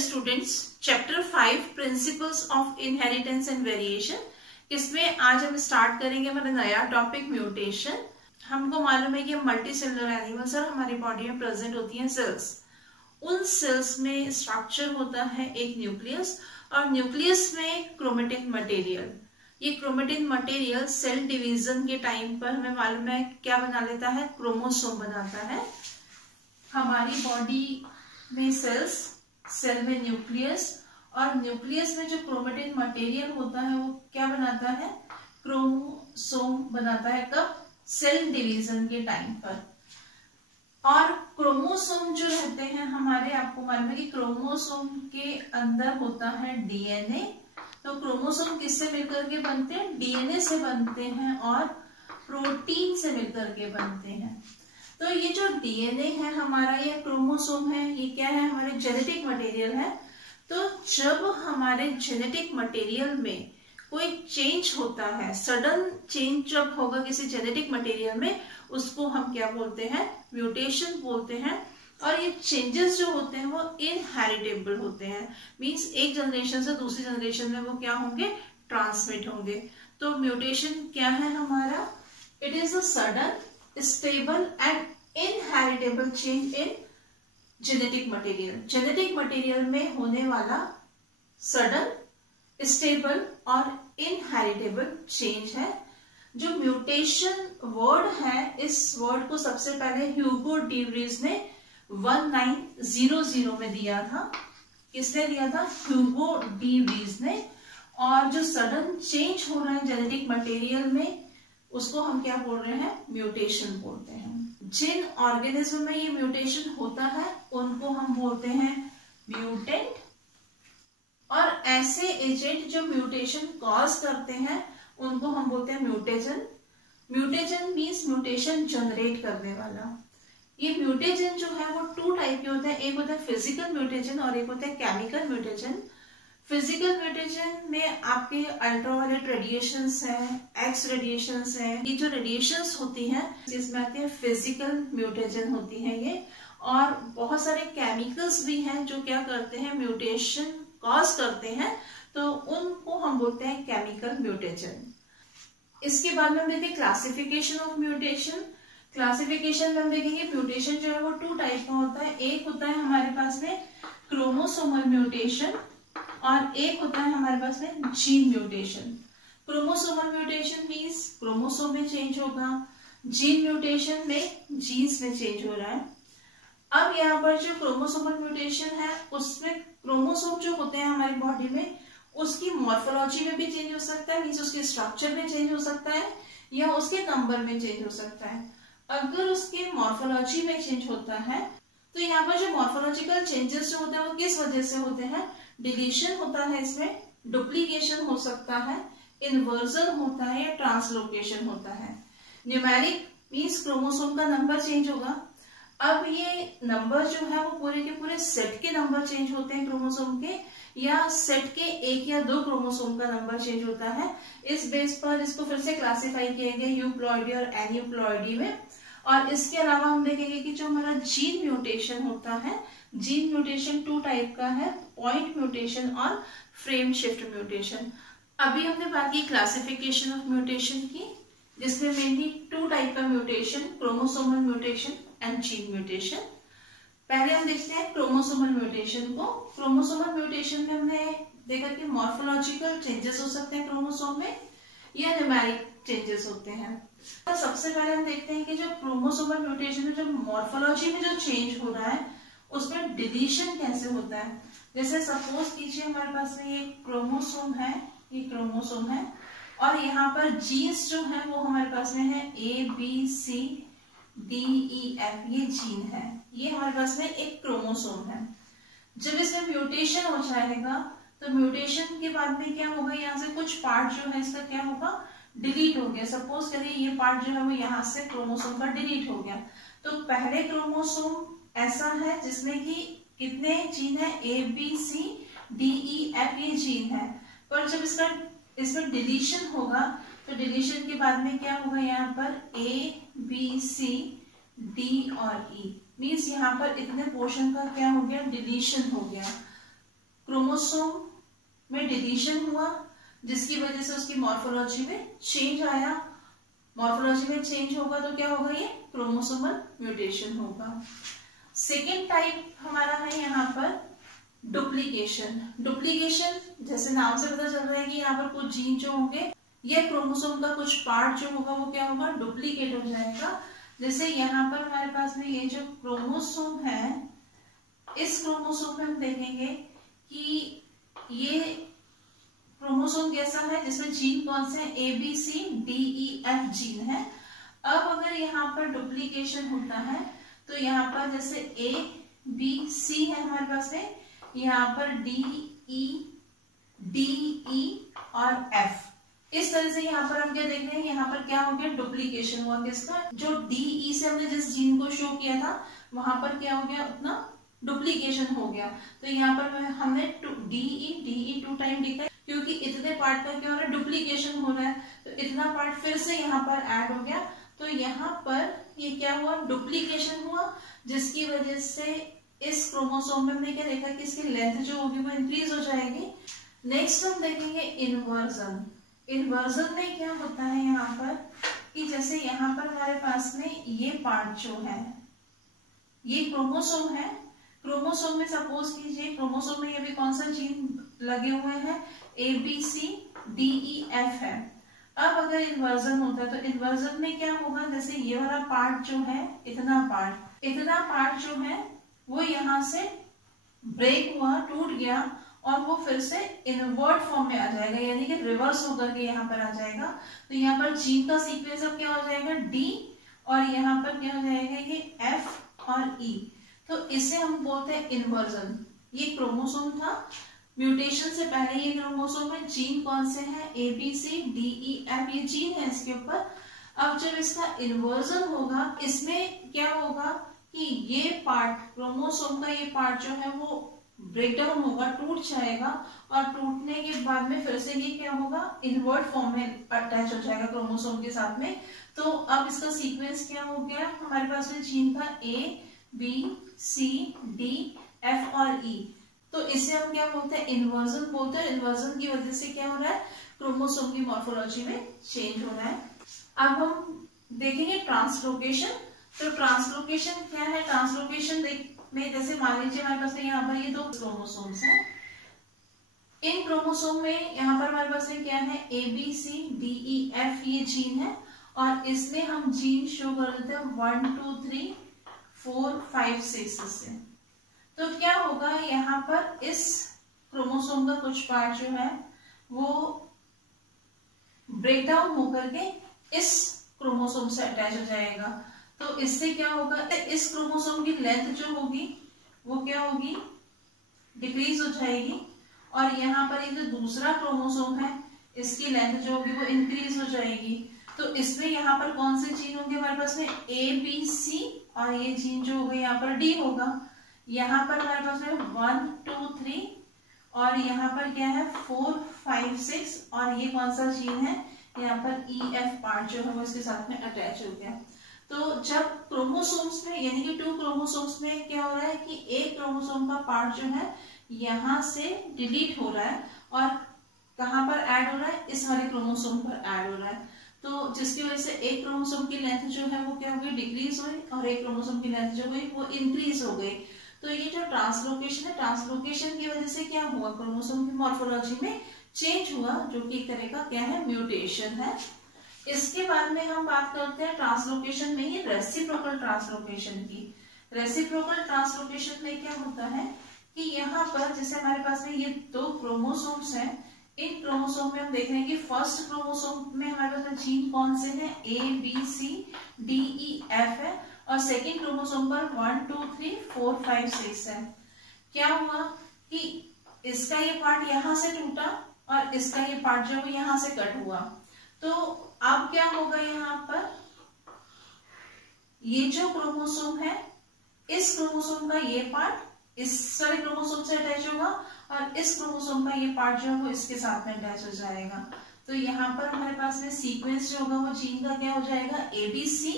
Students, chapter 5 principles of inheritance and variation, इसमें आज हम स्टार्ट करेंगे हमारा नया टॉपिक म्यूटेशन। हमको मालूम है कि मल्टी सेलुलर एनिमल्स और हमारी बॉडी में प्रेजेंट होती हैं सेल्स। उन सेल्स में स्ट्रक्चर होता है एक न्यूक्लियस, और न्यूक्लियस में क्रोमेटिन मटेरियल। ये क्रोमेटिन मटेरियल सेल डिवीजन के टाइम पर हमें मालूम है क्या बना लेता है, क्रोमोसोम बनाता है। हमारी बॉडी में सेल्स, सेल में न्यूक्लियस, और न्यूक्लियस में जो क्रोमेटिन मटेरियल होता है वो क्या बनाता है, क्रोमोसोम बनाता है। कब? सेल डिवीजन के टाइम पर। और क्रोमोसोम जो रहते हैं हमारे, आपको मालूम है कि क्रोमोसोम के अंदर होता है डीएनए। तो क्रोमोसोम किससे मिलकर के बनते हैं? डीएनए से बनते हैं और प्रोटीन से मिलकर के बनते हैं। तो ये जो डीएनए है हमारा, ये क्रोमोसोम है, ये क्या है, हमारे जेनेटिक मटेरियल है। तो जब हमारे जेनेटिक मटेरियल में कोई चेंज होता है, सडन चेंज जब होगा किसी जेनेटिक मटेरियल में, उसको हम क्या बोलते हैं, म्यूटेशन बोलते हैं। और ये चेंजेस जो होते हैं वो इनहेरिटेबल होते हैं, मींस एक जनरेशन से दूसरी जनरेशन में वो क्या होंगे, ट्रांसमिट होंगे। तो म्यूटेशन क्या है हमारा? It is a sudden, stable and inheritable change in genetic material. Genetic material में होने वाला सडन, स्टेबल और इनहेरिटेबल चेंज है। जो म्यूटेशन वर्ड है, इस वर्ड को सबसे पहले ह्यूगो डी व्रीज ने 1900 में दिया था। किसने दिया था? ह्यूगो डी व्रीज ने। और जो सडन चेंज हो रहा है जेनेटिक मटेरियल में, उसको हम क्या बोल रहे हैं, म्यूटेशन बोलते हैं। जिन ऑर्गेनिज्म में ये म्यूटेशन होता है उनको हम बोलते हैं म्यूटेंट। और ऐसे एजेंट जो म्यूटेशन कॉज करते हैं उनको हम बोलते हैं म्यूटेजन। म्यूटेजन मीन्स म्यूटेशन जनरेट करने वाला। ये म्यूटेजन जो है वो 2 टाइप के होते हैं, एक होता है फिजिकल म्यूटेजन और एक होता है केमिकल म्यूटेजन। फिजिकल म्यूटेशन में आपके अल्ट्रावायलेट रेडिएशंस है, एक्स रेडिएशंस है, ये जो रेडिएशंस होती हैं जिसमें आती है फिजिकल म्यूटेशन होती है ये। और बहुत सारे केमिकल्स भी हैं जो क्या करते हैं, म्यूटेशन कॉज करते हैं, तो उनको हम बोलते हैं केमिकल म्यूटेशन। इसके बाद में हम देखते हैं क्लासिफिकेशन ऑफ म्यूटेशन। क्लासिफिकेशन में हम देखेंगे म्यूटेशन जो है वो 2 टाइप का होता है। एक होता है हमारे पास में क्रोमोसोमल म्यूटेशन और एक होता है हमारे पास में gene mutation. Chromosomal mutation means chromosome में चेंज होगा, जीन म्यूटेशन में जीन्स में चेंज हो रहा है। अब यहाँ पर जो क्रोमोसोमल म्यूटेशन है उसमें क्रोमोसोम जो होते हैं हमारी बॉडी में, उसकी मॉर्फोलॉजी में भी चेंज हो सकता है, मींस उसके स्ट्रक्चर में चेंज हो सकता है या उसके नंबर में चेंज हो सकता है। अगर उसके मॉर्फोलॉजी में चेंज होता है तो यहाँ पर जो मॉर्फोलॉजिकल चेंजेस जो होते हैं वो किस वजह से होते हैं? डिलीशन होता है, इसमें डुप्लीकेशन हो सकता है, इन्वर्जन होता है या ट्रांसलोकेशन होता है। न्यूमेरिक मींस क्रोमोसोम का नंबर चेंज होगा। अब ये नंबर जो है वो पूरे के पूरे सेट के नंबर चेंज होते हैं क्रोमोसोम के, या सेट के 1 या 2 क्रोमोसोम का नंबर चेंज होता है। इस बेस पर इसको फिर से क्लासिफाई किया गया यूप्लॉइडी और एन्यूप्लॉइडी में। और इसके अलावा हम देखेंगे कि जो हमारा जीन म्यूटेशन होता है, जीन म्यूटेशन 2 टाइप का है, पॉइंट म्यूटेशन और फ्रेम शिफ्ट म्यूटेशन। अभी हमने बात की क्लासिफिकेशन ऑफ म्यूटेशन की, जिसमें मेनली 2 टाइप का mutation, chromosomal mutation and gene mutation. पहले हम देखते हैं क्रोमोसोमल म्यूटेशन को। क्रोमोसोमल म्यूटेशन में हमने देखा कि मॉर्फोलॉजिकल चेंजेस हो सकते हैं क्रोमोसोम में या न्यूमेरिक चेंजेस होते हैं। तो सबसे पहले हम देखते हैं कि जो क्रोमोसोमल म्यूटेशन है, जो मॉर्फोलॉजी में जो चेंज हो रहा है उसमें डिलीशन कैसे होता है। जैसे सपोज कीजिए हमारे पास में ये क्रोमोसोम है, ये क्रोमोसोम है, और यहाँ पर जीन्स जो है वो हमारे पास में है ABCDEF, ये जीन है, ये हमारे पास में एक क्रोमोसोम है। जब इसमें म्यूटेशन हो जाएगा तो म्यूटेशन के बाद में क्या होगा, यहाँ से कुछ पार्ट जो है इसका क्या होगा, डिलीट हो गया। सपोज करिए ये पार्ट जो है वो यहाँ से क्रोमोसोम का डिलीट हो गया। तो पहले क्रोमोसोम ऐसा है जिसमें कि कितने जीन है, ABCDEF ये जीन है। पर जब इसमें डिलीशन होगा तो डिलीशन के बाद में क्या होगा, यहाँ पर ABCD और E मीन्स यहाँ पर इतने पोर्शन का क्या हो गया, डिलीशन हो गया। क्रोमोसोम में डिलीशन हुआ, जिसकी वजह से उसकी मॉर्फोलॉजी में चेंज आया। मॉर्फोलॉजी में चेंज होगा तो क्या होगा, ये क्रोमोसोमल म्यूटेशन होगा। सेकेंड टाइप हमारा है यहाँ पर डुप्लीकेशन। डुप्लीकेशन जैसे नाम से पता चल रहा है कि यहाँ पर कुछ जीन जो होंगे, ये क्रोमोसोम का कुछ पार्ट जो होगा वो क्या होगा, डुप्लीकेट हो जाएगा। जैसे यहाँ पर हमारे पास में ये जो क्रोमोसोम है, इस क्रोमोसोम में हम देखेंगे कि ये क्रोमोसोम कैसा है, जिसमें जीन कौन से A B C D E F gene है। अब अगर यहाँ पर डुप्लीकेशन होता है तो यहाँ पर जैसे ए बी सी है हमारे पास में, यहाँ पर डी ई और एफ, इस तरह से यहाँ पर हम क्या देख रहे हैं, यहाँ पर क्या हो गया, डुप्लीकेशन हुआ किसका, जो डी ई से हमने जिस जीन को शो किया था वहां पर क्या हो गया, उतना डुप्लीकेशन हो गया। तो यहाँ पर हमने डी ई 2 टाइम लिखा है, क्योंकि इतने पार्ट का क्या हो रहा है, डुप्लीकेशन हो रहा है, तो इतना पार्ट फिर से यहाँ पर ऐड हो गया। तो यहाँ पर ये क्या हुआ, डुप्लीकेशन हुआ, जिसकी वजह से इस क्रोमोसोम में हमने क्या देखा कि इसकी लेंथ जो होगी वो इंक्रीज हो जाएगी। नेक्स्ट हम देखेंगे इन्वर्जन। इन्वर्जन में क्या होता है यहाँ पर कि जैसे यहाँ पर हमारे पास में ये पार्ट जो है, ये क्रोमोसोम है, क्रोमोसोम में सपोज कीजिए क्रोमोसोम में ये भी कौन सा जीन लगे हुए हैं, A B C D E F है। अब अगर इन्वर्जन होता है तो इन्वर्जन में क्या होगा, जैसे ये वाला पार्ट जो है, इतना पार्ट जो है वो यहाँ से ब्रेक हुआ, टूट गया, और वो फिर से इनवर्ट फॉर्म में आ जाएगा, यानी कि रिवर्स होकर के यहाँ पर आ जाएगा। तो यहाँ पर जीन का सीक्वेंस अब क्या हो जाएगा, डी, और यहाँ पर क्या हो जाएगा, ये एफ और ई। तो इसे हम बोलते हैं इन्वर्जन। ये क्रोमोसोम था, म्यूटेशन से पहले ये क्रोमोसोम में जीन कौन से हैं, A B C D E F, ये जीन है इसके ऊपर। अब जब इसका इन्वर्जन होगा, इसमें क्या होगा कि ये पार्ट, क्रोमोसोम का ये पार्ट जो है वो ब्रेकडाउन होगा, टूट जाएगा, और टूटने के बाद में फिर से ये क्या होगा, इन्वर्ट फॉर्म में अटैच हो जाएगा क्रोमोसोम के साथ में। तो अब इसका सीक्वेंस क्या हो गया, हमारे पास में जीन का A B C D F और ई। तो इसे हम क्या बोलते हैं, इन्वर्जन बोलते हैं। इन्वर्जन की वजह से क्या हो रहा है, क्रोमोसोम की मॉर्फोलॉजी में चेंज हो रहा है। अब हम देखेंगे ट्रांसलोकेशन। तो ट्रांसलोकेशन क्या है, ट्रांसलोकेशन में जैसे मान लीजिए हमारे पास में यहाँ पर ये 2 क्रोमोसोम्स हैं, इन क्रोमोसोम में यहाँ पर हमारे पास में क्या है, A B C D E F ये जीन है, और इसमें हम जीन शो कर देते हैं 1 2 3 4 5 6 से। तो क्या होगा, यहाँ पर इस क्रोमोसोम का कुछ पार्ट जो है वो ब्रेकडाउन होकर के इस क्रोमोसोम से अटैच हो जाएगा। तो इससे क्या होगा, इस क्रोमोसोम की लेंथ जो होगी वो क्या होगी, डिक्रीज हो जाएगी, और यहाँ पर ये जो दूसरा क्रोमोसोम है इसकी लेंथ जो होगी वो इंक्रीज हो जाएगी। तो इसमें यहाँ पर कौन से जीन होंगे हमारे पास में, ए बी सी, और ये जीन जो होगा यहाँ पर डी होगा। यहाँ पर हमारे पास में 1 2 3, और यहाँ पर क्या है 4 5 6, और ये कौन सा जीन है, यहाँ पर ई एफ पार्ट जो है वो इसके साथ में अटैच हो गया। तो जब क्रोमोसोम्स में, यानी कि 2 क्रोमोसोम्स में क्या हो रहा है कि एक क्रोमोसोम का पार्ट जो है यहाँ से डिलीट हो रहा है, और कहाँ पर ऐड हो रहा है, इस वाले क्रोमोसोम पर ऐड हो रहा है। तो जिसकी वजह से एक क्रोमोसोम की लेंथ जो है वो क्या हो गई, डिक्रीज हुई, और एक क्रोमोसोम की लेंथ जो हुई वो इंक्रीज हो गई। तो ये जो ट्रांसलोकेशन है, ट्रांसलोकेशन की वजह से क्या हुआ, क्रोमोसोम की मॉर्फोलॉजी में चेंज हुआ, जो कि एक तरह का क्या है, म्यूटेशन है। इसके बाद में हम बात करते हैं ट्रांसलोकेशन में ही रेसिप्रोकल ट्रांसलोकेशन की। रेसिप्रोकल ट्रांसलोकेशन में क्या होता है कि यहाँ पर जैसे हमारे पास में ये 2 क्रोमोसोम्स हैं, इन क्रोमोसोम में हम देख रहे हैं कि फर्स्ट क्रोमोसोम में हमारे पास जीन कौन से हैं, A B C D E F है, और सेकेंड क्रोमोसोम पर 1 2 3 4 5 6 है। क्या हुआ कि इसका ये पार्ट यहाँ से टूटा, और इसका ये पार्ट जो है यहाँ से कट हुआ। तो अब क्या होगा, यहाँ पर ये जो क्रोमोसोम है, इस क्रोमोसोम का ये पार्ट इस सारे क्रोमोसोम से अटैच होगा, और इस क्रोमोसोम का ये पार्ट जो है वो इसके साथ में अटैच हो जाएगा। तो यहाँ पर हमारे पास में सीक्वेंस जो होगा वो जीन का क्या हो जाएगा, ए बी सी,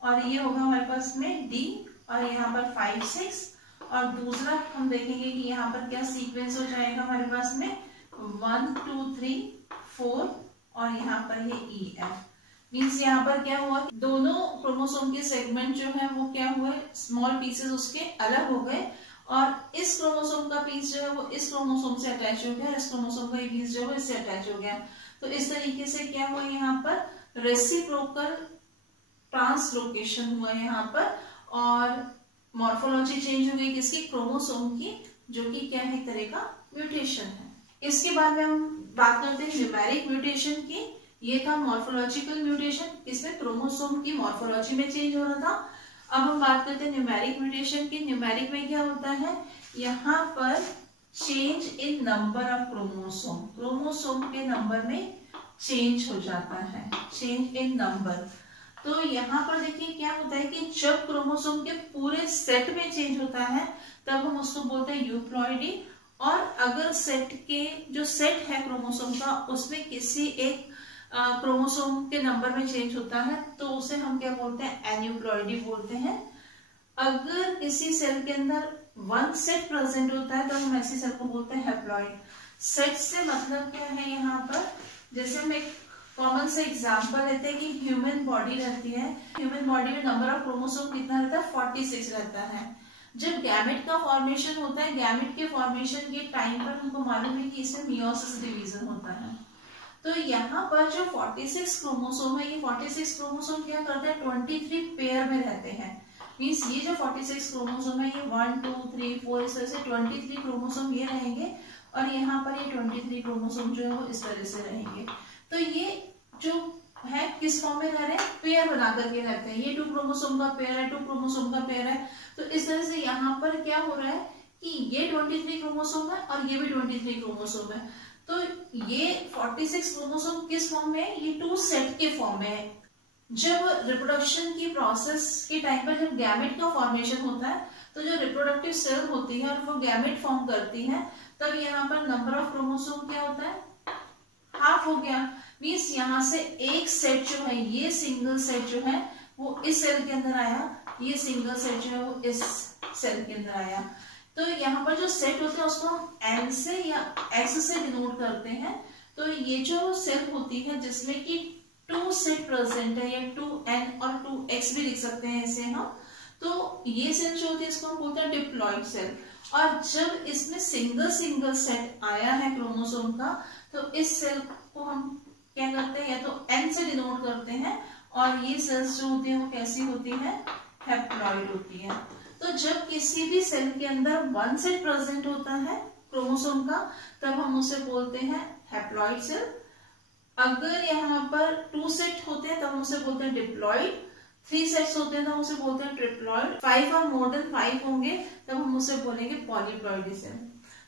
और ये होगा हमारे पास में डी, और यहाँ पर 5 6, और दूसरा हम देखेंगे कि यहाँ पर क्या सीक्वेंस हो जाएगा हमारे पास में 1 2 3 4 और यहाँ पर ये EF। मीन्स यहाँ पर क्या हुआ, दोनों क्रोमोसोम के सेगमेंट जो है वो क्या हुए, स्मॉल पीसेस उसके अलग हो गए और इस क्रोमोसोम का पीस जो है वो इस क्रोमोसोम से अटैच हो गया, इस क्रोमोसोम का पीस जो है इससे अटैच हो गया। तो इस तरीके से क्या हुआ, यहाँ पर रेसिप्रोकल ट्रांसलोकेशन हुआ यहाँ पर और मॉर्फोलॉजी चेंज हो गई किसकी, क्रोमोसोम की, जो कि क्या है, एक तरह का म्यूटेशन है। इसके बाद में हम बात करते हैं न्यूमेरिक म्यूटेशन की। ये था मॉर्फोलॉजिकल म्यूटेशन, इसमें क्रोमोसोम की मॉर्फोलॉजी में चेंज हो रहा था। अब हम बात करते हैं न्यूमेरिक म्यूटेशन की। न्यूमेरिक में क्या होता है, यहाँ पर change in number of chromosome, chromosome के नंबर में चेंज हो जाता है, चेंज इन नंबर। तो यहाँ पर देखिए क्या होता है कि जब क्रोमोसोम के पूरे सेट में चेंज होता है तब हम उसको बोलते हैं यूप्लॉइडी, और अगर सेट के जो सेट है क्रोमोसोम का उसमें किसी एक क्रोमोसोम के नंबर में चेंज होता है तो उसे हम क्या बोलते हैं, एन्यूप्लॉइडी बोलते हैं। अगर किसी सेल के अंदर वन सेट प्रेजेंट होता है तो हम ऐसी सेल को बोलते हैं हैप्लॉइड। सेट से मतलब क्या है, यहाँ पर जैसे हम एक कॉमन से एग्जांपल लेते हैं कि ह्यूमन बॉडी रहती है, ह्यूमन बॉडी में नंबर ऑफ क्रोमोसोम कितना रहता है, 46 रहता है। जब गैमेट का फॉर्मेशन होता है, गैमेट के फॉर्मेशन के टाइम पर हमको मालूम है कि इसमें मियोसिस डिवीजन होता है। तो यहाँ पर जो 46 क्रोमोसोम है, ये 46 क्रोमोसोम क्या करते हैं, 23 पेयर में रहते हैं। मीन्स ये जो 46 क्रोमोसोम है ये 1 2 3 4 इस तरह से 23 क्रोमोसोम ये रहेंगे और यहाँ पर ये 23 क्रोमोसोम जो है वो इस तरह से रहेंगे। तो ये जो है किस फॉर्म में रह रहे हैं, पेयर बना करके रहते हैं। ये 2 क्रोमोसोम का पेयर है, 2 क्रोमोसोम का पेयर है। तो इस तरह से यहाँ पर क्या हो रहा है कि ये 23 क्रोमोसोम है और ये भी 23 क्रोमोसोम है। तो ये 46 क्रोमोसोम किस फॉर्म में है, ये 2 सेट के फॉर्म में है। जब रिप्रोडक्शन की प्रोसेस के टाइम पर जब गैमेट का फॉर्मेशन होता है तो जो रिप्रोडक्टिव सेल होती है और वो गैमेट फॉर्म करती है, तब यहाँ पर नंबर ऑफ क्रोमोसोम क्या होता है, हाफ हो गया। मीन्स यहाँ से एक सेट जो है, ये सिंगल सेट जो है वो इस सेल के अंदर आया, ये सिंगल सेट जो है वो इस सेल के अंदर आया। तो यहाँ पर जो सेट होते हैं उसको हम एन से या एक्स से डिनोट करते हैं। तो ये जो सेल होती है जिसमें कि 2 सेट प्रेजेंट है, या 2n और 2x भी लिख सकते हैं इसे हम, तो ये सेल जो होती है इसको हम बोलते हैं डिप्लॉइड सेल। और जब इसमें सिंगल सेट आया है क्रोमोसोम का तो इस सेल को हम क्या करते हैं, या तो n से डिनोट करते हैं, और ये सेल्स जो होती है वो कैसी होती है, हैप्लॉइड होती है। तो जब किसी भी सेल के अंदर 1 सेट प्रेजेंट होता है क्रोमोसोम का तब हम उसे बोलते हैं हैप्लॉइड सेल। अगर यहाँ पर 2 सेट होते हैं तब हम उसे बोलते हैं डिप्लॉइड, 3 सेट्स होते हैं तो हम उसे बोलते हैं ट्रिप्लॉइड, 5 और मोर देन 5 होंगे तब हम उसे बोलेंगे पॉलीप्लॉइडी सेल।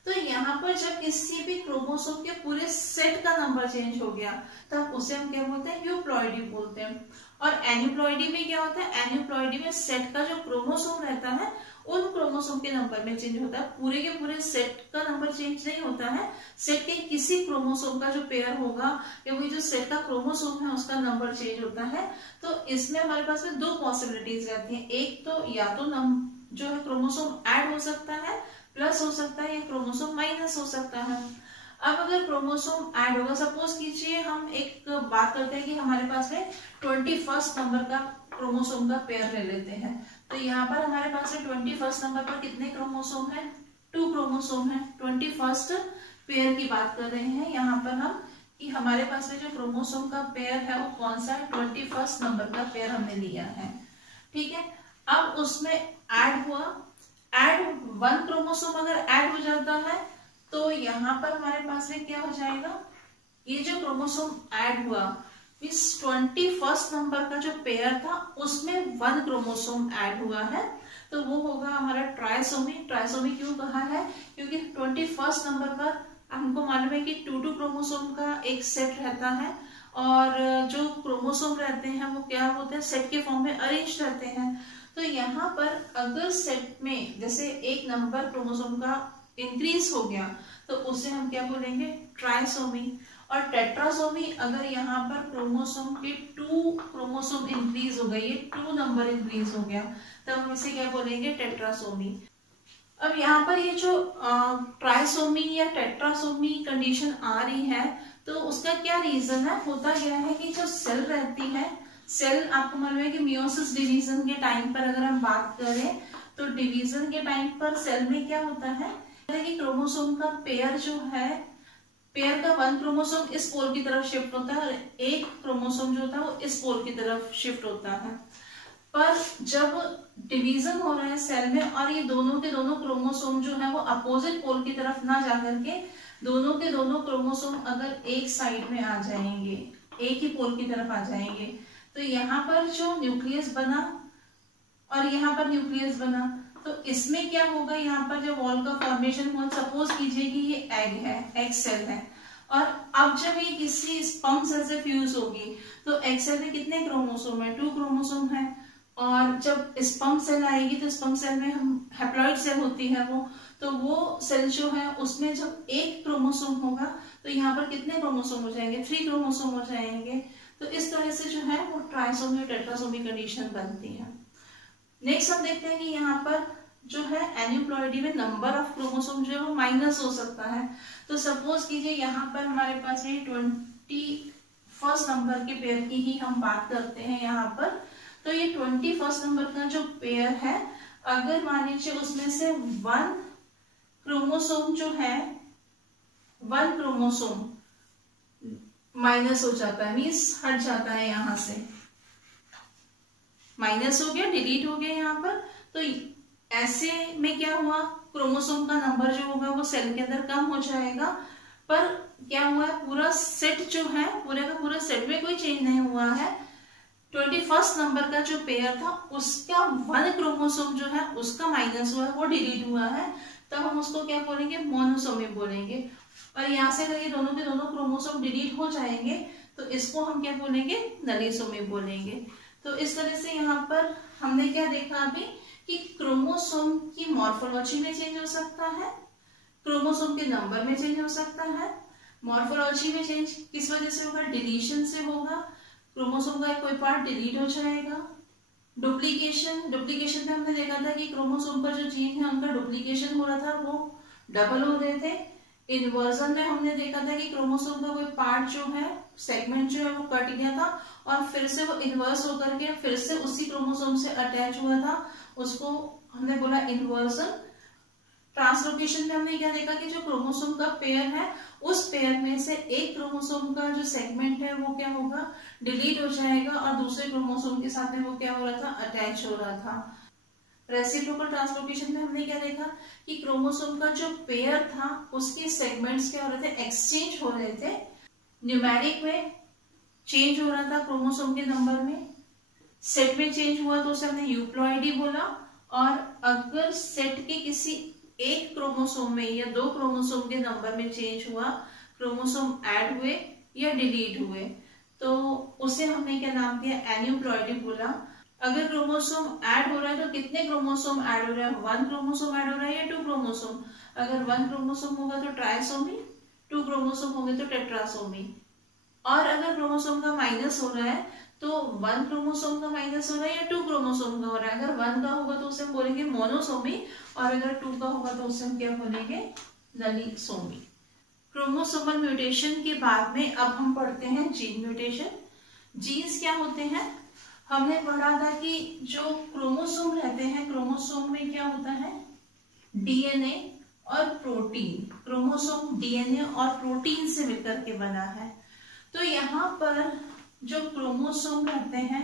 तो यहाँ पर जब किसी भी क्रोमोसोम के पूरे सेट का नंबर चेंज हो गया तब उसे हम क्या बोलते हैं, यूप्लॉइडी बोलते हैं। और एन्यूप्लॉइडी में क्या होता है, एन्यूप्लॉइडी में सेट का जो क्रोमोसोम रहता है उन क्रोमोसोम के नंबर में चेंज होता है, पूरे के पूरे सेट का नंबर चेंज नहीं होता है। सेट के किसी क्रोमोसोम का जो पेयर होगा या वही जो सेट का क्रोमोसोम है उसका नंबर चेंज होता है। तो इसमें हमारे पास में 2 पॉसिबिलिटीज रहती हैं, एक तो या तो जो है क्रोमोसोम ऐड हो सकता है, प्लस हो सकता है, या क्रोमोसोम माइनस हो सकता है। अब अगर क्रोमोसोम ऐड होगा, सपोज कीजिए हम एक बात करते हैं कि हमारे पास में 21 नंबर का क्रोमोसोम का पेयर ले लेते हैं। तो यहाँ पर हमारे पास में 21 नंबर पर कितने क्रोमोसोम है, 2 क्रोमोसोम है। 21 पेयर की बात कर रहे हैं यहाँ पर हम कि हमारे पास में जो क्रोमोसोम का पेयर है वो कौन सा है, 21 नंबर का पेयर हमने लिया है। ठीक है, अब उसमें ऐड हुआ, 1 क्रोमोसोम अगर ऐड हो जाता है तो यहाँ पर हमारे पास में क्या हो जाएगा, ये जो क्रोमोसोम ऐड हुआ इस 21 नंबर का जो पेयर था उसमें 1 क्रोमोसोम ऐड हुआ है तो वो होगा हमारा ट्राइसोमी। ट्राइसोमी क्यों कहा है, क्योंकि 21 नंबर पर हमको मालूम है कि 2 क्रोमोसोम का एक सेट रहता है और जो क्रोमोसोम रहते हैं वो क्या होते हैं, सेट के फॉर्म में अरेंज रहते हैं। तो यहाँ पर अगर सेट में जैसे एक नंबर क्रोमोसोम का इंक्रीज हो गया तो उसे हम क्या बोलेंगे, ट्राइसोमी। और टेट्रासोमी, अगर यहाँ पर क्रोमोसोम के 2 क्रोमोसोम इंक्रीज हो गए, ये 2 नंबर इंक्रीज हो गया तब हम इसे क्या बोलेंगे, टेट्रासोमी। अब यहाँ पर ये जो ट्राइसोमी या टेट्रासोमी कंडीशन आ रही है, तो उसका क्या रीजन है? होता क्या है कि जो सेल रहती है, सेल आपको मालूम है कि मियोसिस डिवीजन के टाइम पर अगर हम बात करें तो डिवीजन के टाइम पर सेल में क्या होता है कि क्रोमोसोम का पेयर जो है, पेयर का वन क्रोमोसोम इस पोल की तरफ शिफ्ट होता है और एक क्रोमोसोम जो होता है वो इस पोल की तरफ शिफ्ट होता है। पर जब डिवीजन हो रहा है सेल में और ये दोनों के दोनों क्रोमोसोम जो है वो अपोजिट पोल की तरफ ना जाकर के दोनों के दोनों क्रोमोसोम अगर एक साइड में आ जाएंगे, एक ही पोल की तरफ आ जाएंगे, तो यहाँ पर जो न्यूक्लियस बना और यहाँ पर न्यूक्लियस बना, तो इसमें क्या होगा, यहाँ पर जो वॉल का फॉर्मेशन हुआ, सपोज कीजिए कि ये एग है, एग सेल है, और अब जब ये किसी स्पर्म सेल से फ्यूज होगी तो एग सेल में कितने क्रोमोसोम है? 2 क्रोमोसोम है। और जब स्पर्म सेल आएगी तो स्पर्म सेल में हम हैप्लॉइड सेल होती है वो, तो वो सेल जो है उसमें जब एक क्रोमोसोम होगा तो यहाँ पर कितने क्रोमोसोम हो जाएंगे? 3 क्रोमोसोम हो जाएंगे। तो इस तरह से जो है वो ट्राइसोमी और टेट्रासोमी कंडीशन बनती है। नेक्स्ट हम देखते हैं कि यहाँ पर जो है एन्यूप्लॉइडी में नंबर ऑफ क्रोमोसोम जो है वो माइनस हो सकता है। तो सपोज कीजिए यहाँ पर हमारे पास ये 21st नंबर के पेयर की ही हम बात करते हैं यहाँ पर। तो ये 21st नंबर का जो पेयर है, अगर मान लीजिए उसमें से 1 क्रोमोसोम जो है, 1 क्रोमोसोम माइनस हो जाता है, मीन्स हट जाता है, यहाँ से माइनस हो गया, डिलीट हो गया यहाँ पर। तो ऐसे में क्या हुआ, क्रोमोसोम का नंबर जो होगा वो सेल के अंदर कम हो जाएगा। पर क्या हुआ है, पूरा सेट जो है, पूरे का पूरा सेट में कोई चेंज नहीं हुआ है। 21st नंबर का जो पेयर था उसका 1 क्रोमोसोम जो है उसका माइनस हुआ है, वो डिलीट हुआ है, तब हम उसको क्या बोलेंगे? मोनोसोमी बोलेंगे। और यहाँ से अगर ये दोनों के दोनों क्रोमोसोम डिलीट हो जाएंगे तो इसको हम क्या बोलेंगे? नलीसोमी बोलेंगे। तो इस तरह से यहाँ पर हमने क्या देखा अभी कि क्रोमोसोम की मॉर्फोलॉजी में चेंज हो सकता है, क्रोमोसोम के नंबर में चेंज हो सकता है। मॉर्फोलॉजी में चेंज किस वजह से होगा? डिलीशन से होगा, क्रोमोसोम का कोई पार्ट डिलीट हो जाएगा। डुप्लीकेशन में हमने देखा था कि क्रोमोसोम पर जो जीन है उनका डुप्लीकेशन हो रहा था, वो डबल हो रहे थे। इन्वर्जन में हमने देखा था कि क्रोमोसोम का कोई पार्ट जो है, सेगमेंट जो है वो कट गया था और फिर से वो इन्वर्स होकर के फिर से उसी क्रोमोसोम से अटैच हुआ था, उसको हमने बोला इन्वर्जन। ट्रांसलोकेशन में हमने क्या देखा कि जो क्रोमोसोम का पेयर है उस पेयर में से एक क्रोमोसोम का जो सेगमेंट है वो क्या होगा? डिलीट हो जाएगा और दूसरे क्रोमोसोम के साथ में वो क्या हो रहा था? अटैच हो रहा था। रेसिप्रोकल ट्रांसलोकेशन में हमने क्या देखा कि क्रोमोसोम का जो पेयर था उसके सेगमेंट्स क्या हो रहे थे? एक्सचेंज हो रहे थे। न्यूमेरिक में चेंज हो रहा था क्रोमोसोम के नंबर में, सेट में चेंज हुआ तो उसे हमने यूप्लॉइडी बोला। और अगर सेट के किसी एक क्रोमोसोम में या 2 क्रोमोसोम के नंबर में चेंज हुआ, क्रोमोसोम ऐड हुए या डिलीट हुए, तो उसे हमने क्या नाम दिया? एन्यूप्लॉइडी बोला। अगर क्रोमोसोम ऐड हो रहा है तो कितने क्रोमोसोम ऐड हो रहा है? 1 क्रोमोसोम ऐड हो रहा है या 2 क्रोमोसोम? अगर 1 क्रोमोसोम होगा तो ट्राइसोमी, 2 क्रोमोसोम होंगे तो टेट्रासोमी। और अगर क्रोमोसोम का माइनस हो रहा है तो 1 क्रोमोसोम का माइनस हो रहा है या 2 क्रोमोसोम का हो रहा है? अगर 1 का होगा तो उसे हम बोलेंगे मोनोसोमी और अगर 2 का होगा तो उसे हम क्या बोलेंगे? नलीसोमी। क्रोमोसोमल म्यूटेशन के बाद में अब हम पढ़ते हैं जीन म्यूटेशन। जीन्स क्या होते हैं? हमने पढ़ा था कि जो क्रोमोसोम रहते हैं, क्रोमोसोम में क्या होता है? डीएनए और प्रोटीन। क्रोमोसोम डीएनए और प्रोटीन से मिलकर के बना है। तो यहाँ पर जो क्रोमोसोम रहते हैं,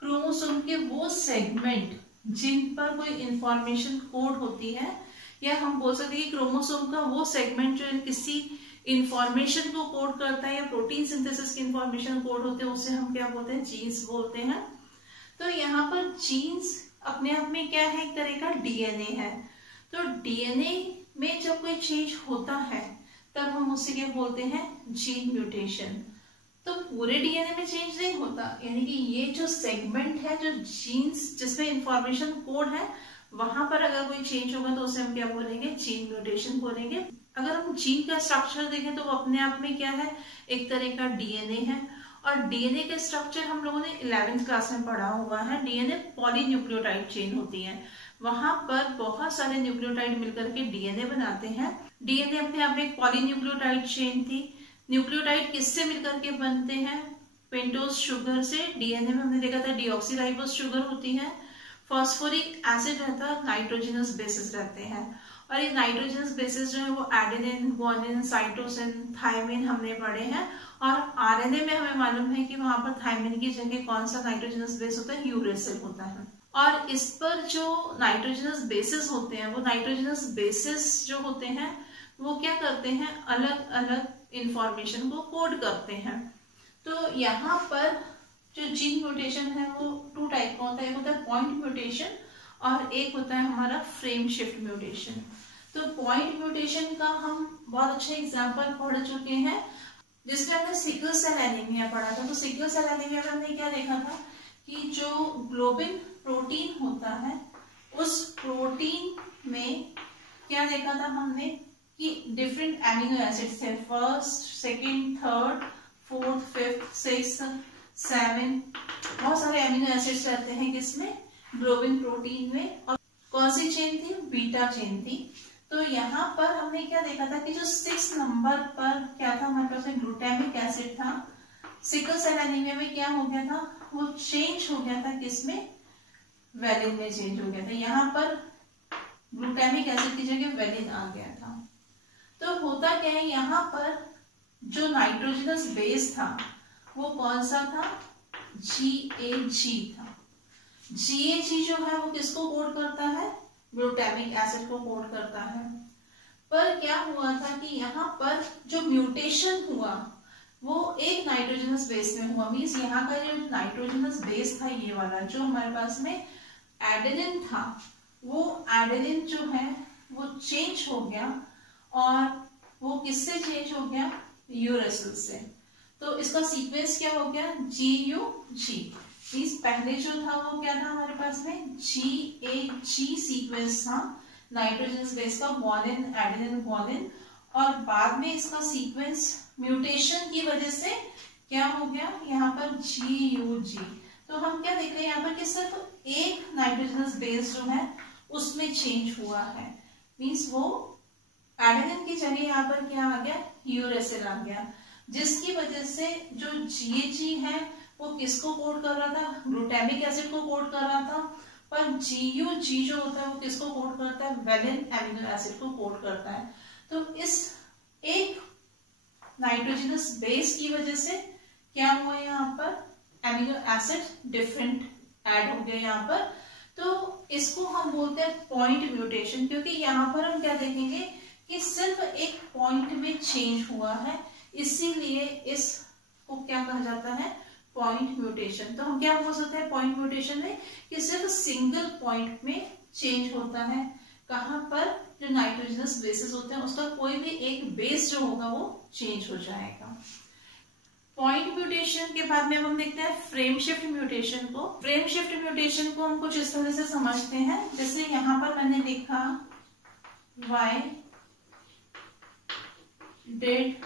क्रोमोसोम के वो सेगमेंट जिन पर कोई इंफॉर्मेशन कोड होती है, या हम बोल सकते हैं कि क्रोमोसोम का वो सेगमेंट जो किसी इंफॉर्मेशन को कोड करता है या प्रोटीन सिंथेसिस की इंफॉर्मेशन कोड होते हैं, उसे हम क्या बोलते हैं? जीन्स बोलते हैं। तो यहाँ पर जीन्स अपने आप में क्या है? एक तरह का डीएनए है। तो डीएनए में जब कोई चेंज होता है तब हम उसे क्या बोलते हैं? Gene mutation. तो पूरे डीएनए में चेंज नहीं होता, यानी कि ये जो सेगमेंट है, जो जीन्स जिसमें इंफॉर्मेशन कोड है, वहां पर अगर कोई चेंज होगा तो उसे हम क्या बोलेंगे? जीन म्यूटेशन बोलेंगे। अगर हम जीन का स्ट्रक्चर देखें तो वो अपने आप में क्या है? एक तरह का डीएनए है। और डीएनए का स्ट्रक्चर हम लोगों ने 11th क्लास में पढ़ा हुआ है। डीएनए पॉलीन्यूक्लियोटाइड चेन होती है, वहां पर बहुत सारे न्यूक्लियोटाइड मिलकर के डीएनए बनाते हैं। डीएनए अपने आप में एक पॉलीन्यूक्लियोटाइड चेन थी। न्यूक्लियोटाइड किससे मिलकर के बनते हैं? पेंटोज शुगर से। डीएनए में हमने देखा था डीऑक्सीराइबोज शुगर होती है, फॉस्फोरिक एसिड रहता है, नाइट्रोजनस बेसिस रहते हैं। और ये नाइट्रोजनस बेसिस जो है वो एडेनिन, गुआनिन, साइटोसिन, थायमिन हमने पढ़े हैं। और आरएनए में हमें मालूम है कि वहां पर थायमिन की जगह कौन सा नाइट्रोजनस बेस होता है? यूरेसिल होता है। और इस पर जो नाइट्रोजनस बेसिस होते हैं, वो नाइट्रोजनस बेसिस जो होते हैं वो क्या करते हैं? अलग अलग इंफॉर्मेशन को कोड करते हैं। तो यहाँ पर जो जीन म्यूटेशन है वो 2 टाइप का होता है। एक होता है पॉइंट म्यूटेशन और एक होता है हमारा फ्रेम शिफ्ट म्यूटेशन। तो पॉइंट म्यूटेशन का हम बहुत अच्छा एग्जांपल पढ़ चुके हैं, जिसमें हमने सिकल सेल एनीमिया पढ़ा था। तो सिकल सेल एनीमिया में हमने क्या देखा था कि जो ग्लोबिन प्रोटीन होता है, उस प्रोटीन में क्या देखा था हमने कि डिफरेंट एमिनो एसिड्स थे। First, second, third, fourth, fifth, sixth, 7, बहुत सारे एमिनो एसिड्स रहते हैं किसमें? ग्लोबिन प्रोटीन में। और कौन सी चेन थी? बीटा चेन थी। तो यहाँ पर हमने क्या देखा था कि जो 6 नंबर पर क्या था हमारे पास में? ग्लूटामिक एसिड था। सिकल सेल एनीमिया में क्या हो गया था? वो चेंज हो गया था किसमें? वेलिन में चेंज हो गया था। यहाँ पर ग्लूटामिक एसिड की जगह वेलिन आ गया था। तो होता क्या है, यहाँ पर जो नाइट्रोजनस बेस था वो कौन सा था? GAG था। GAG जो है वो किसको कोड करता है? ग्लूटामिक एसिड को कोड करता है। पर क्या हुआ था कि यहाँ पर जो म्यूटेशन हुआ वो एक नाइट्रोजनस बेस में हुआ। मीन्स यहाँ का जो नाइट्रोजनस बेस था, ये वाला जो हमारे पास में एडेनिन था, वो एडेनिन जो है वो चेंज हो गया। और वो किससे चेंज हो गया? यूरेसिल से। तो इसका सीक्वेंस क्या हो गया? GUG। मीन्स पहले जो था वो क्या था हमारे पास में? GAG सीक्वेंस था नाइट्रोजनस बेस का, गुआनिन, एडेनिन, गुआनिन। और बाद में इसका सीक्वेंस म्यूटेशन की वजह से क्या हो गया? यहाँ पर GUG। तो हम क्या देख रहे हैं यहाँ पर कि सिर्फ एक नाइट्रोजनस बेस जो है उसमें चेंज हुआ है। मीन्स वो एडेनिन की जगह यहाँ पर क्या आ गया? यूरेसिल आ गया, जिसकी वजह से जो GAG है वो किसको कोड कर रहा था? ग्लूटामिक एसिड को कोड कर रहा था। पर GUG जो होता है वो किसको कोड करता है? वेलिन एमिनो एसिड को कोड करता है। तो इस एक नाइट्रोजनस बेस की वजह से क्या हुआ? यहाँ पर एमिनो एसिड डिफरेंट ऐड हो गया यहाँ पर। तो इसको हम बोलते हैं पॉइंट म्यूटेशन, क्योंकि यहाँ पर हम क्या देखेंगे कि सिर्फ एक पॉइंट में चेंज हुआ है, इसीलिए इसको क्या कहा जाता है? Point mutation. तो हम क्या बोल सकते हैं पॉइंट म्यूटेशन में कि सिर्फ सिंगल पॉइंट में चेंज होता है। कहां पर? जो नाइट्रोजनस बेसिस होते हैं उसका कोई भी एक बेस जो होगा वो चेंज हो जाएगा। पॉइंट म्यूटेशन के बाद में हम देखते हैं फ्रेम शिफ्ट म्यूटेशन को। फ्रेम शिफ्ट म्यूटेशन को हम कुछ इस तरह से समझते हैं, जैसे यहां पर मैंने देखा why did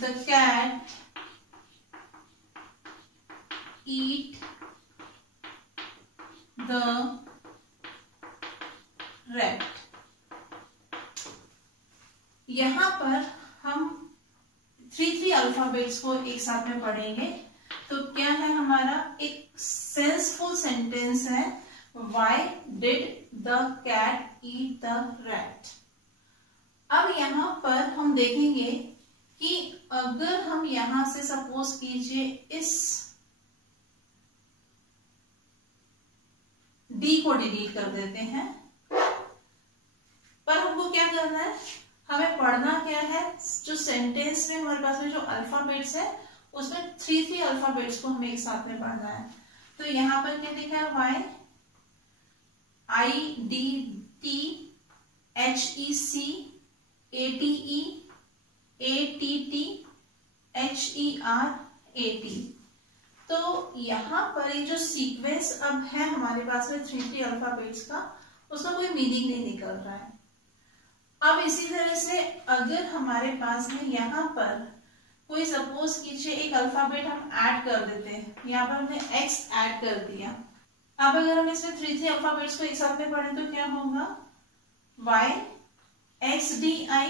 the cat eat the rat। यहां पर हम 3 अल्फाबेट्स को एक साथ में पढ़ेंगे। तो क्या है हमारा? एक सेंसफुल सेंटेंस है, Why did the cat eat the rat। अब यहां पर हम देखेंगे कि अगर हम यहां से सपोज कीजिए इस डी को डिलीट कर देते हैं, पर हमको क्या करना है? हमें पढ़ना क्या है? जो सेंटेंस में हमारे पास में जो अल्फाबेट्स है उसमें 3 अल्फाबेट्स को हमें एक साथ में पढ़ना है। तो यहां पर क्या लिखा है? Y, IDT, HEC, ATE, ATT, HERAT। तो यहाँ पर ये जो सीक्वेंस अब है हमारे पास में 3 अल्फाबेट्स का, उसका कोई मीनिंग नहीं निकल रहा है। अब इसी तरह से अगर हमारे पास में यहाँ पर कोई सपोज कीजिए एक अल्फाबेट हम ऐड कर देते हैं, यहाँ पर हमने X ऐड कर दिया, अब अगर हम इसमें 3 अल्फाबेट्स को एक साथ में पढ़ें तो क्या होगा, Y XDI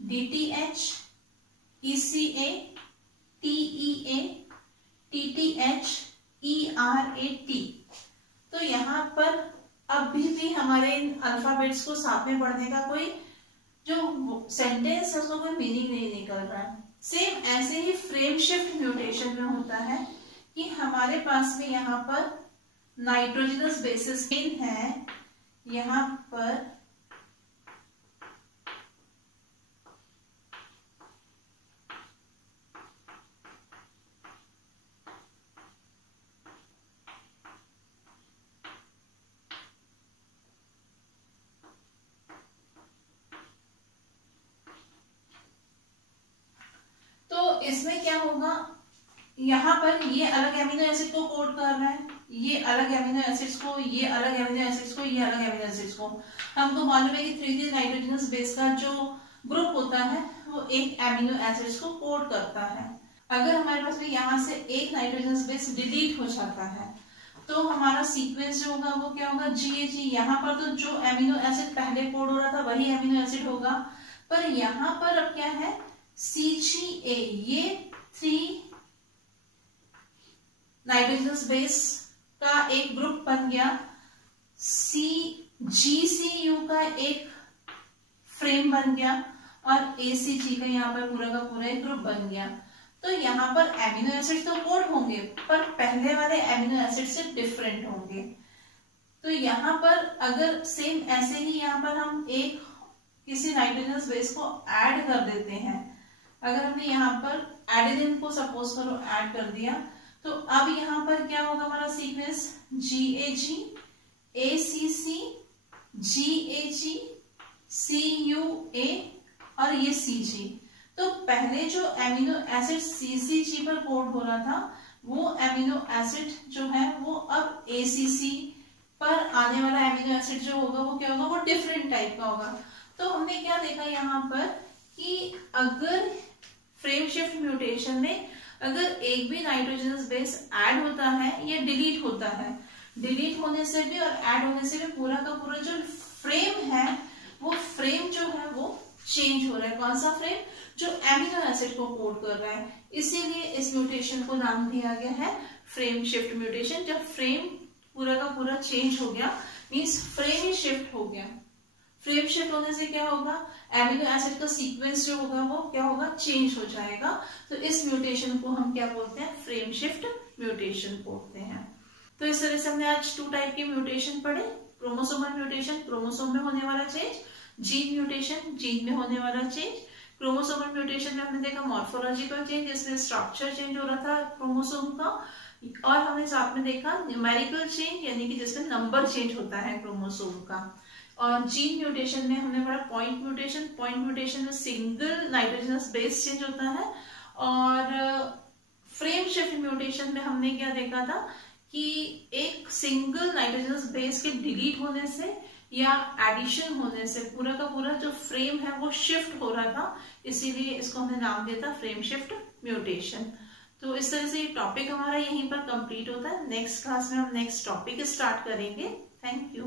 DTH ECA TEA TTH ERAT। तो यहाँ पर अभी भी हमारे इन अल्फाबेट्स को साथ में पढ़ने का कोई जो सेंटेंस है उसका कोई मीनिंग नहीं निकल रहा है। सेम ऐसे ही फ्रेम शिफ्ट म्यूटेशन में होता है कि हमारे पास में यहाँ पर नाइट्रोजनस बेसिस है, यहाँ पर इसमें क्या होगा, यहाँ पर ये अलग एमिनो एसिड को कोड कर रहा है, ये अलग एमिनो एसिड्स को, ये अलग एमिनो एसिड्स को, ये अलग एमिनो एसिड्स को। हमको मालूम है कि 3 नाइट्रोजनस बेस का जो ग्रुप होता है वो एक एमिनो एसिड्स को कोड करता है। अगर हमारे पास में यहाँ से एक नाइट्रोजनस बेस डिलीट हो जाता है तो हमारा सीक्वेंस जो होगा वो क्या होगा, GAG। यहाँ पर तो जो एमिनो एसिड पहले कोड हो रहा था वही एमिनो एसिड होगा, पर यहाँ पर अब क्या है, CGA। ये 3 नाइट्रोजनस बेस का एक ग्रुप बन गया, GCU का एक फ्रेम बन गया और ACG का यहाँ पर पूरा का पूरा एक ग्रुप बन गया। तो यहाँ पर एमिनो एसिड तो कोड होंगे पर पहले वाले एमिनो एसिड से डिफरेंट होंगे। तो यहाँ पर अगर सेम ऐसे ही यहाँ पर हम एक किसी नाइट्रोजनस बेस को ऐड कर देते हैं, अगर हमने यहाँ पर एडेनिन को सपोज करो ऐड कर दिया, तो अब यहाँ पर क्या होगा हमारा sequence, GAG ACC GAG CUA और ये CG। तो पहले जो एमिनो एसिड CCG पर कोड हो रहा था वो एमिनो एसिड जो है वो अब ACC पर आने वाला एमिनो एसिड जो होगा वो क्या होगा, वो डिफरेंट टाइप का होगा। तो हमने क्या देखा यहाँ पर कि अगर फ्रेम शिफ्ट म्यूटेशन में अगर एक भी नाइट्रोजनस बेस ऐड होता है या डिलीट होता है, डिलीट होने से भी और ऐड होने से भी पूरा का पूरा जो फ्रेम है वो फ्रेम जो है वो चेंज हो रहा है। कौन सा फ्रेम, जो एमिनो एसिड को कोड कर रहा है। इसीलिए इस म्यूटेशन को नाम दिया गया है फ्रेम शिफ्ट म्यूटेशन। जब फ्रेम पूरा का पूरा चेंज हो गया मीन्स फ्रेम ही शिफ्ट हो गया। फ्रेम शिफ्ट होने से क्या होगा, एमिनो एसिड का सीक्वेंस जो होगा वो क्या होगा, चेंज हो जाएगा। तो इस म्यूटेशन को हम क्या बोलते हैं, फ्रेम शिफ्ट म्यूटेशन बोलते हैं। तो इस तरह से हमने आज 2 टाइप के म्यूटेशन पढ़े, क्रोमोसोमल म्यूटेशन क्रोमोसोम में होने वाला चेंज, जीन म्यूटेशन जीन में होने वाला चेंज। क्रोमोसोमल म्यूटेशन में हमने देखा मॉर्फोलॉजिकल चेंज, जिसमें स्ट्रक्चर चेंज हो रहा था क्रोमोसोम का, और हमने साथ में देखा न्यूमेरिकल चेंज यानी कि जिसमें नंबर चेंज होता है क्रोमोसोम का। और जीन म्यूटेशन में हमने पढ़ा पॉइंट म्यूटेशन। पॉइंट म्यूटेशन में सिंगल नाइट्रोजनस बेस चेंज होता है। और फ्रेम शिफ्ट म्यूटेशन में हमने क्या देखा था कि एक सिंगल नाइट्रोजनस बेस के डिलीट होने से या एडिशन होने से पूरा का पूरा जो फ्रेम है वो शिफ्ट हो रहा था, इसीलिए इसको हमने नाम दिया था फ्रेम शिफ्ट म्यूटेशन। तो इस तरह से ये टॉपिक हमारा यहीं पर कंप्लीट होता है। नेक्स्ट क्लास में हम नेक्स्ट टॉपिक स्टार्ट करेंगे। Thank you.